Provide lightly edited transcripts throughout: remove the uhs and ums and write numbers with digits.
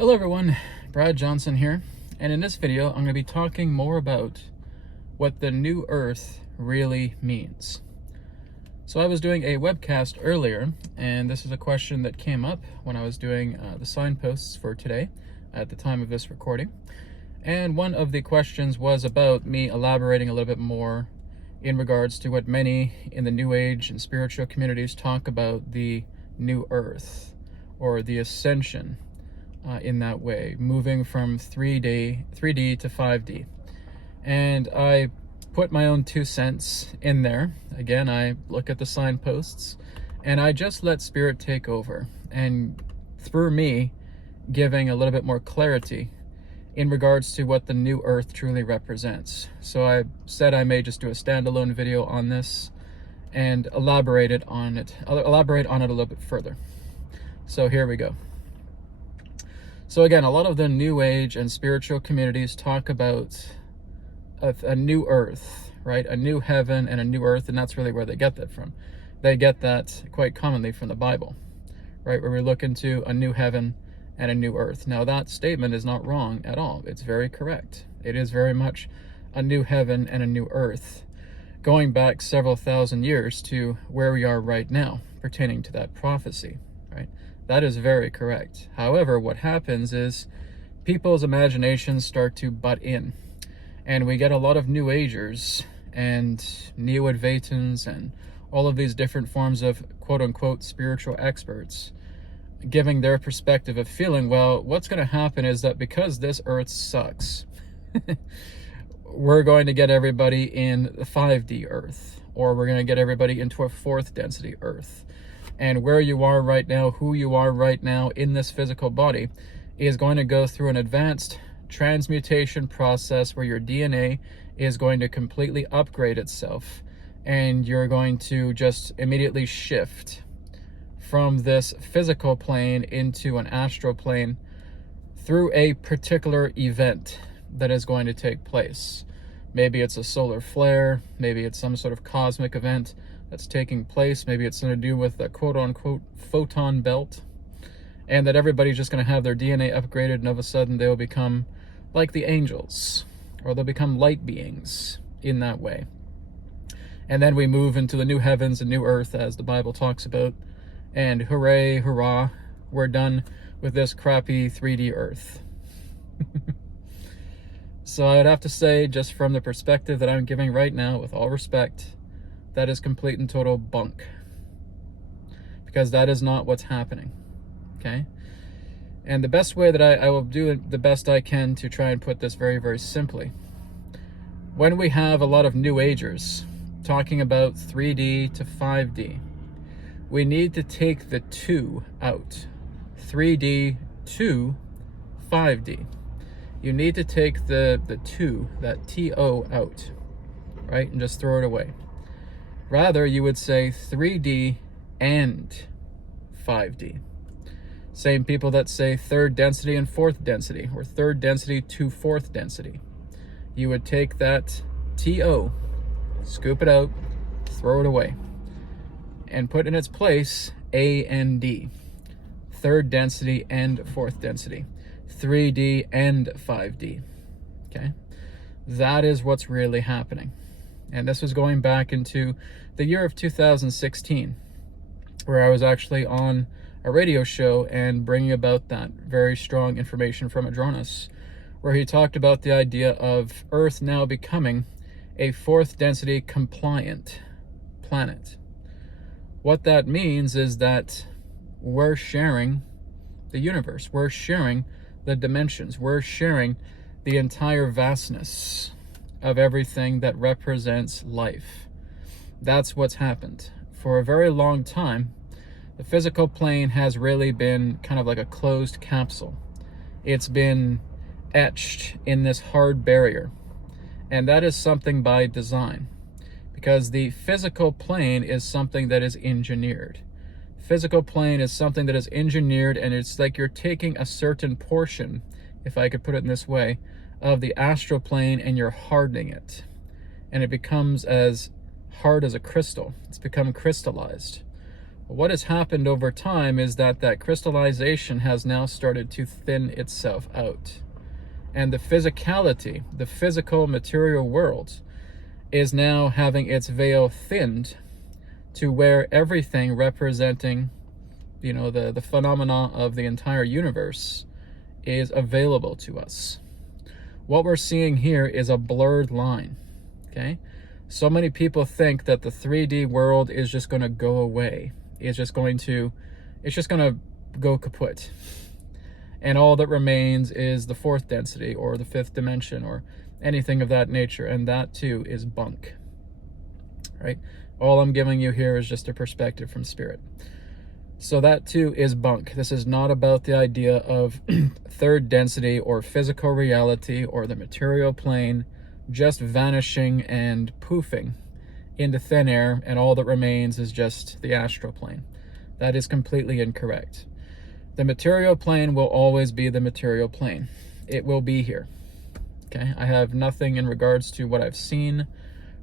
Hello everyone, Brad Johnson here, and in this video I'm going to be talking more about what the new earth really means. So I was doing a webcast earlier, and this is a question that came up when I was doing the signposts for today at the time of this recording. And one of the questions was about me elaborating a little bit more in regards to what many in the New Age and spiritual communities talk about the new earth or the ascension. In that way, moving from 3D to 5D. And I put my own 2 cents in there. Again, I look at the signposts and I just let spirit take over, and through me giving a little bit more clarity in regards to what the new earth truly represents. So I said I may just do a standalone video on this and elaborate on it a little bit further. So here we go. So again, a lot of the New Age and spiritual communities talk about a new earth, right? A new heaven and a new earth, and that's really where they get that from. They get that quite commonly from the Bible, right? Where we look into a new heaven and a new earth. Now that statement is not wrong at all. It's very correct. It is very much a new heaven and a new earth, going back several thousand years to where we are right now, pertaining to that prophecy, right? That is very correct. However, what happens is people's imaginations start to butt in, and we get a lot of New Agers and Neo-Advaitins and all of these different forms of quote-unquote spiritual experts giving their perspective of feeling, well, what's going to happen is that because this earth sucks, we're going to get everybody in the 5D earth, or we're going to get everybody into a 4th density earth. And where you are right now, who you are right now in this physical body is going to go through an advanced transmutation process where your DNA is going to completely upgrade itself, and you're going to just immediately shift from this physical plane into an astral plane through a particular event that is going to take place. Maybe it's a solar flare, maybe it's some sort of cosmic event that's taking place, maybe it's going to do with the quote-unquote photon belt, and that everybody's just going to have their DNA upgraded, and all of a sudden they'll become like the angels, or they'll become light beings in that way. And then we move into the new heavens and new earth, as the Bible talks about, and hooray, hurrah, we're done with this crappy 3D earth. So I'd have to say, just from the perspective that I'm giving right now, with all respect, that is complete and total bunk, because that is not what's happening, okay? And the best way that I will do it, the best I can to try and put this very, very simply, when we have a lot of New Agers talking about 3D to 5D, we need to take the 2 out. 3D to 5D. You need to take the 2, that TO, out, right? And just throw it away. Rather, you would say 3D and 5D. Same people that say 3rd density and 4th density, or 3rd density to 4th density. You would take that TO, scoop it out, throw it away, and put in its place A and D. 3rd density and 4th density. 3D and 5D. Okay? That is what's really happening. And this was going back into the year of 2016, where I was actually on a radio show and bringing about that very strong information from Adronis, where he talked about the idea of Earth now becoming a 4th density compliant planet. What that means is that we're sharing the universe, we're sharing the dimensions, we're sharing the entire vastness of everything that represents life. That's what's happened. For a very long time, the physical plane has really been kind of like a closed capsule. It's been etched in this hard barrier, and that is something by design, because the physical plane is something that is engineered. Physical plane is something that is engineered, and it's like you're taking a certain portion, if I could put it in this way, of the astral plane, and you're hardening it, and it becomes as hard as a crystal. It's become crystallized. What has happened over time is that crystallization has now started to thin itself out. And the physicality, the physical material world, is now having its veil thinned to where everything representing, the phenomena of the entire universe is available to us. What we're seeing here is a blurred line, okay? So many people think that the 3D world is just going to go away. It's just going to go kaput. And all that remains is the fourth density or the fifth dimension or anything of that nature. And that too is bunk, right? All I'm giving you here is just a perspective from spirit. So that too is bunk. This is not about the idea of third density or physical reality or the material plane just vanishing and poofing into thin air, and all that remains is just the astral plane. That is completely incorrect. The material plane will always be the material plane. It will be here. Okay, I have nothing in regards to what I've seen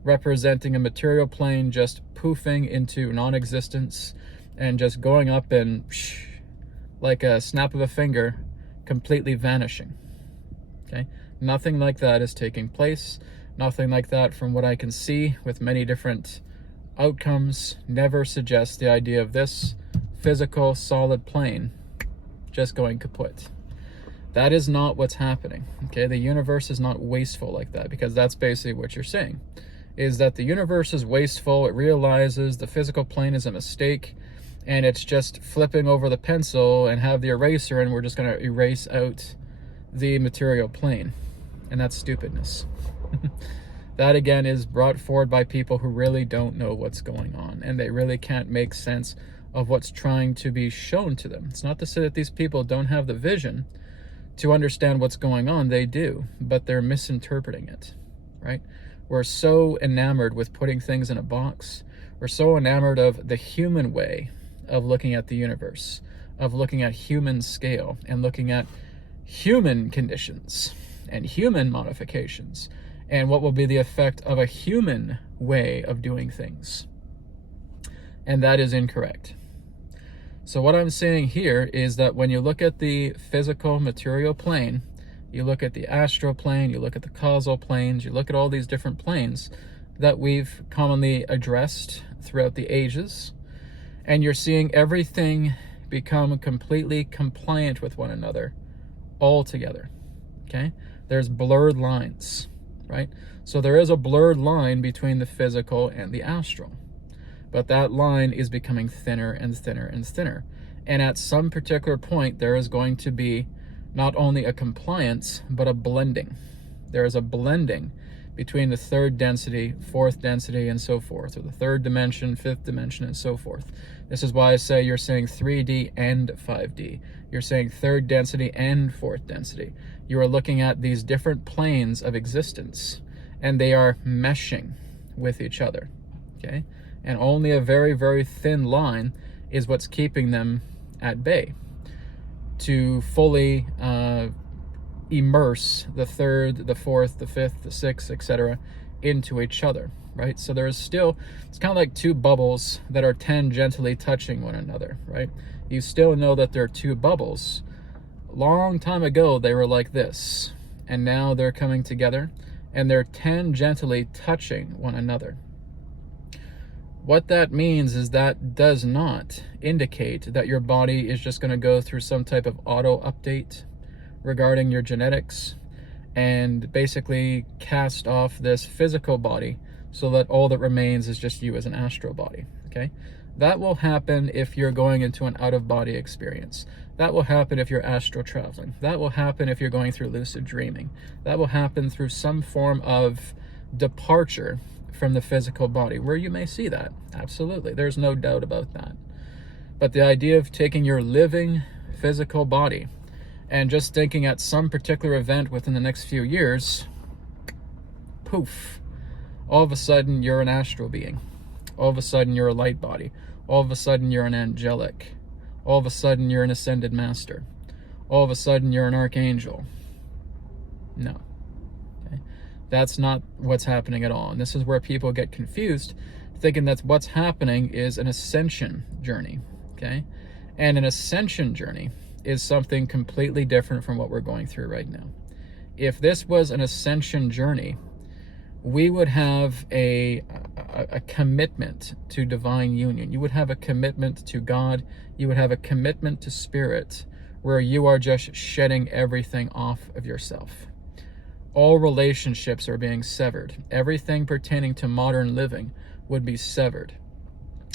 representing a material plane just poofing into non-existence and just going up and like a snap of a finger, completely vanishing. Okay, nothing like that is taking place. Nothing like that, from what I can see with many different outcomes, never suggests the idea of this physical solid plane just going kaput. That is not what's happening. Okay, the universe is not wasteful like that, because that's basically what you're saying, is that the universe is wasteful. It realizes the physical plane is a mistake, and it's just flipping over the pencil and have the eraser, and we're just going to erase out the material plane. And that's stupidness. That again is brought forward by people who really don't know what's going on, and they really can't make sense of what's trying to be shown to them. It's not to say that these people don't have the vision to understand what's going on. They do, but they're misinterpreting it, right? We're so enamored with putting things in a box. We're so enamored of the human way of looking at the universe, of looking at human scale and looking at human conditions and human modifications and what will be the effect of a human way of doing things. And that is incorrect. So what I'm saying here is that when you look at the physical material plane, you look at the astral plane, you look at the causal planes, you look at all these different planes that we've commonly addressed throughout the ages, and you're seeing everything become completely compliant with one another all together, okay? There's blurred lines, right? So there is a blurred line between the physical and the astral, but that line is becoming thinner and thinner and thinner. And at some particular point, there is going to be not only a compliance, but a blending. There is a blending between the third density, fourth density, and so forth, or the third dimension, fifth dimension, and so forth. This is why I say you're saying 3D and 5D. You're saying third density and fourth density. You are looking at these different planes of existence, and they are meshing with each other, okay? And only a very, very thin line is what's keeping them at bay to fully immerse the third, the fourth, the fifth, the sixth, etc. into each other, right? So there's still, it's kind of like two bubbles that are tangentially touching one another, right? You still know that there are two bubbles. Long time ago, they were like this, and now they're coming together, and they're tangentially touching one another. What that means is that does not indicate that your body is just going to go through some type of auto update regarding your genetics and basically cast off this physical body so that all that remains is just you as an astral body, okay? That will happen if you're going into an out-of-body experience. That will happen if you're astral traveling. That will happen if you're going through lucid dreaming. That will happen through some form of departure from the physical body, where you may see that. Absolutely, there's no doubt about that. But the idea of taking your living physical body and just thinking at some particular event within the next few years, poof, all of a sudden you're an astral being. All of a sudden you're a light body. All of a sudden you're an angelic. All of a sudden you're an ascended master. All of a sudden you're an archangel. No. Okay? That's not what's happening at all. And this is where people get confused, thinking that what's happening is an ascension journey, okay? And an ascension journey is something completely different from what we're going through right now. If this was an ascension journey, we would have a commitment to divine union. You would have a commitment to God. You would have a commitment to spirit, where you are just shedding everything off of yourself. All relationships are being severed. Everything pertaining to modern living would be severed.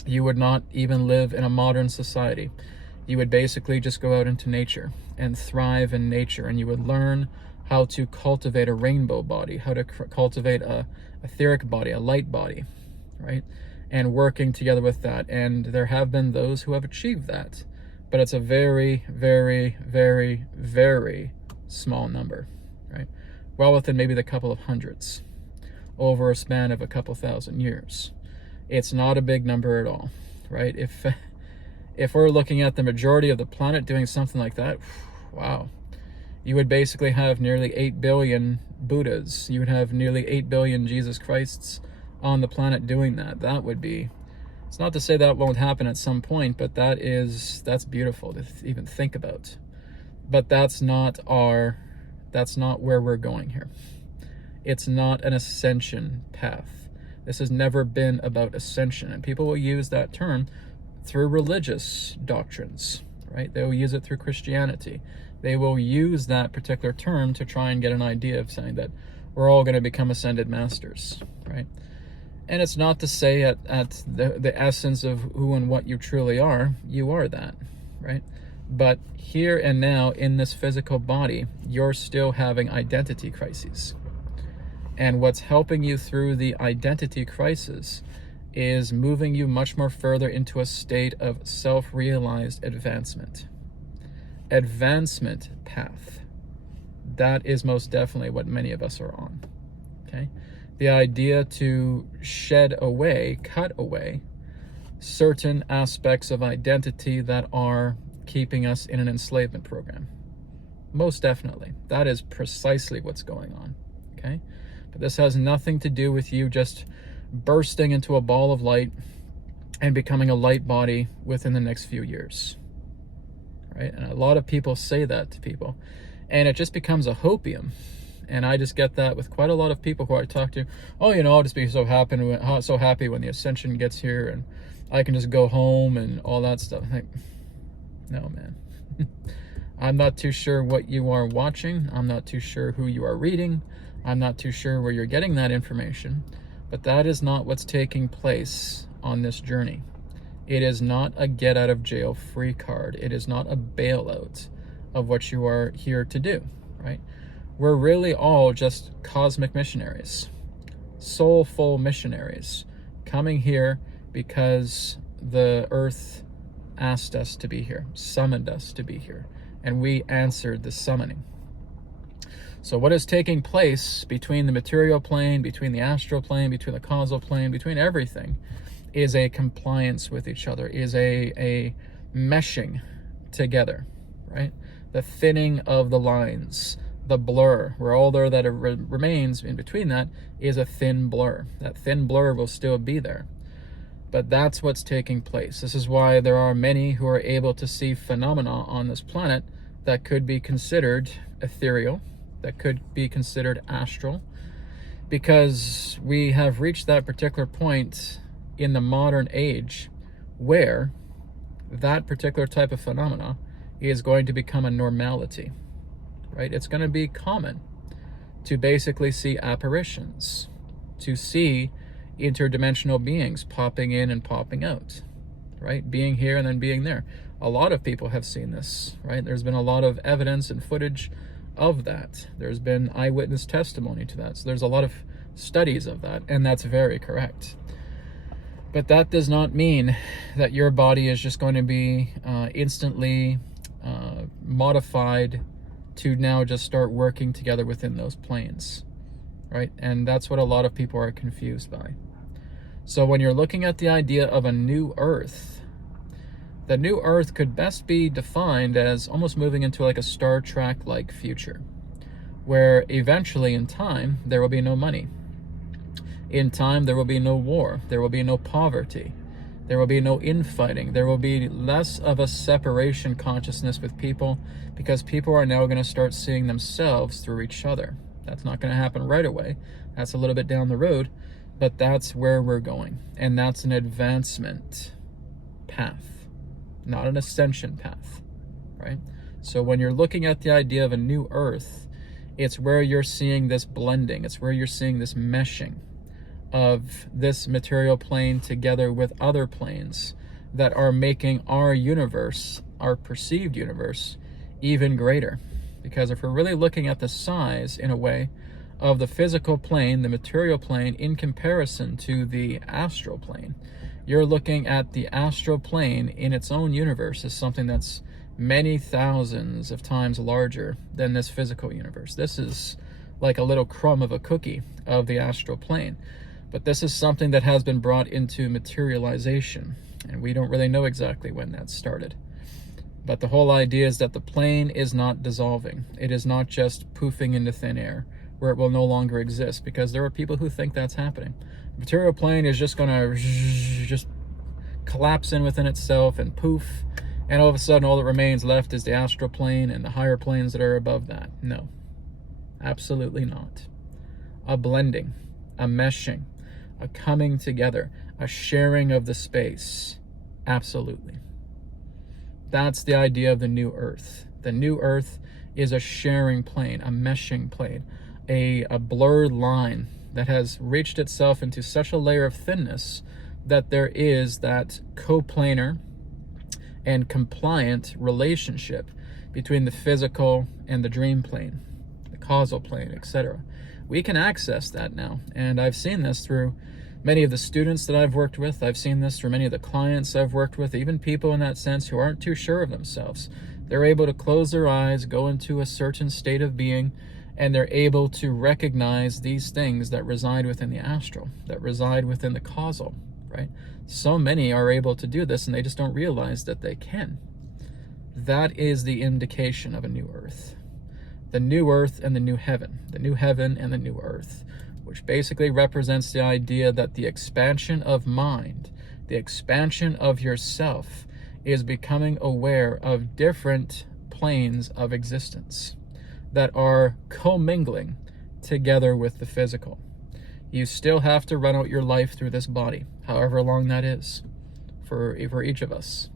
You would not even live in a modern society. You would basically just go out into nature and thrive in nature, and you would learn how to cultivate a rainbow body, how to cultivate a etheric body, a light body, right? And working together with that. And there have been those who have achieved that, but it's a very, very, very, very small number, right? Well within maybe the couple of hundreds over a span of a couple thousand years. It's not a big number at all, right? If we're looking at the majority of the planet doing something like that, wow. You would basically have nearly 8 billion Buddhas. You would have nearly 8 billion Jesus Christs on the planet doing that. That would be, it's not to say that won't happen at some point, but that's beautiful to even think about. But that's not where we're going here. It's not an ascension path. This has never been about ascension, and people will use that term through religious doctrines, right? They will use it through Christianity. They will use that particular term to try and get an idea of saying that we're all going to become ascended masters, right? And it's not to say at the essence of who and what you truly are, you are that, right? But here and now in this physical body, you're still having identity crises. And what's helping you through the identity crisis is moving you much more further into a state of self-realized advancement. Advancement path. That is most definitely what many of us are on, okay? The idea to shed away, cut away certain aspects of identity that are keeping us in an enslavement program. Most definitely. That is precisely what's going on, okay? But this has nothing to do with you just bursting into a ball of light and becoming a light body within the next few years, right? And a lot of people say that to people, and it just becomes a hopium. And I just get that with quite a lot of people who I talk to. Oh, I'll just be so happy when the ascension gets here and I can just go home and all that stuff. Like, no, man. I'm not too sure what you are watching. I'm not too sure who you are reading. I'm not too sure where you're getting that information. But that is not what's taking place on this journey. It is not a get out of jail free card. It is not a bailout of what you are here to do, right? We're really all just cosmic missionaries, soulful missionaries, coming here because the earth asked us to be here, summoned us to be here, and we answered the summoning. So what is taking place between the material plane, between the astral plane, between the causal plane, between everything, is a compliance with each other, is a meshing together, right? The thinning of the lines, the blur, where all there that remains in between that is a thin blur. That thin blur will still be there. But that's what's taking place. This is why there are many who are able to see phenomena on this planet that could be considered ethereal, that could be considered astral, because we have reached that particular point in the modern age where that particular type of phenomena is going to become a normality, right? It's going to be common to basically see apparitions, to see interdimensional beings popping in and popping out, right? Being here and then being there. A lot of people have seen this, right? There's been a lot of evidence and footage of that. There's been eyewitness testimony to that. So there's a lot of studies of that, and that's very correct. But that does not mean that your body is just going to be instantly modified to now just start working together within those planes, right? And that's what a lot of people are confused by. So when you're looking at the idea of a new Earth, the new Earth could best be defined as almost moving into like a Star Trek-like future, where eventually in time, there will be no money. In time, there will be no war. There will be no poverty. There will be no infighting. There will be less of a separation consciousness with people, because people are now going to start seeing themselves through each other. That's not going to happen right away. That's a little bit down the road, but that's where we're going. And that's an advancement path, not an ascension path, right? So when you're looking at the idea of a new earth, it's where you're seeing this blending. It's where you're seeing this meshing of this material plane together with other planes that are making our universe, our perceived universe, even greater. Because if we're really looking at the size, in a way, of the physical plane, the material plane, in comparison to the astral plane, you're looking at the astral plane in its own universe as something that's many thousands of times larger than this physical universe. This is like a little crumb of a cookie of the astral plane. But this is something that has been brought into materialization, and we don't really know exactly when that started. But the whole idea is that the plane is not dissolving. It is not just poofing into thin air, where it will no longer exist, because there are people who think that's happening. The material plane is just going to just collapse in within itself and poof, and all of a sudden all that remains left is the astral plane and the higher planes that are above that. No, absolutely not. A blending, a meshing, a coming together, a sharing of the space. Absolutely. That's the idea of the new earth. The new earth is a sharing plane, a meshing plane, a blurred line that has reached itself into such a layer of thinness that there is that coplanar and compliant relationship between the physical and the dream plane, the causal plane, etc. We can access that now, and I've seen this through many of the students that I've worked with. I've seen this through many of the clients I've worked with, even people in that sense who aren't too sure of themselves. They're able to close their eyes, go into a certain state of being, and they're able to recognize these things that reside within the astral, that reside within the causal, right? So many are able to do this, and they just don't realize that they can. That is the indication of a new earth. The new earth and the new heaven. The new heaven and the new earth, which basically represents the idea that the expansion of mind, the expansion of yourself, is becoming aware of different planes of existence that are commingling together with the physical. You still have to run out your life through this body, however long that is, for each of us.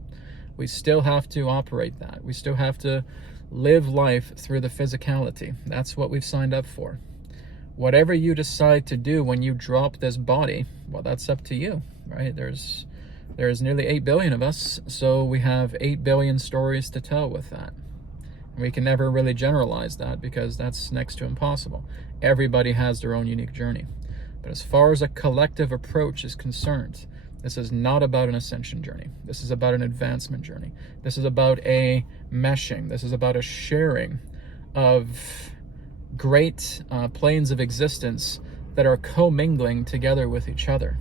We still have to operate that. We still have to live life through the physicality. That's what we've signed up for. Whatever you decide to do when you drop this body, well, that's up to you, right? There's nearly 8 billion of us, so we have 8 billion stories to tell with that. And we can never really generalize that, because that's next to impossible. Everybody has their own unique journey. But as far as a collective approach is concerned, this is not about an ascension journey. This is about an advancement journey. This is about a meshing. This is about a sharing of great planes of existence that are commingling together with each other.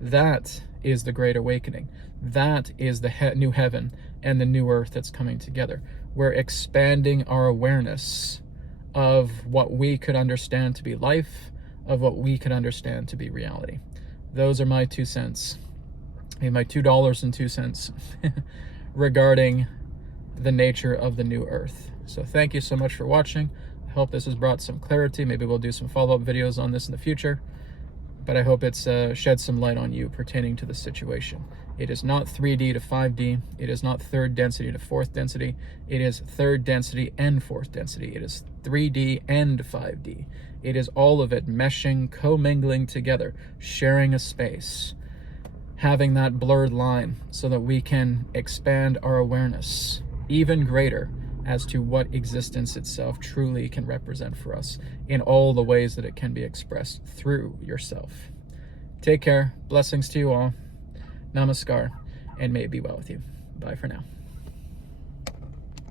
That is the Great Awakening. That is the new heaven and the new earth that's coming together. We're expanding our awareness of what we could understand to be life, of what we could understand to be reality. Those are my 2 cents. My $2.02 regarding the nature of the new earth. So thank you so much for watching. I hope this has brought some clarity. Maybe we'll do some follow-up videos on this in the future, but I hope it's shed some light on you pertaining to the situation. It is not 3D to 5D. It is not third density to fourth density. It is third density and fourth density. It is 3D and 5D. It is all of it meshing, commingling together, sharing a space, having that blurred line so that we can expand our awareness even greater as to what existence itself truly can represent for us in all the ways that it can be expressed through yourself. Take care. Blessings to you all. Namaskar, and may it be well with you. Bye for now.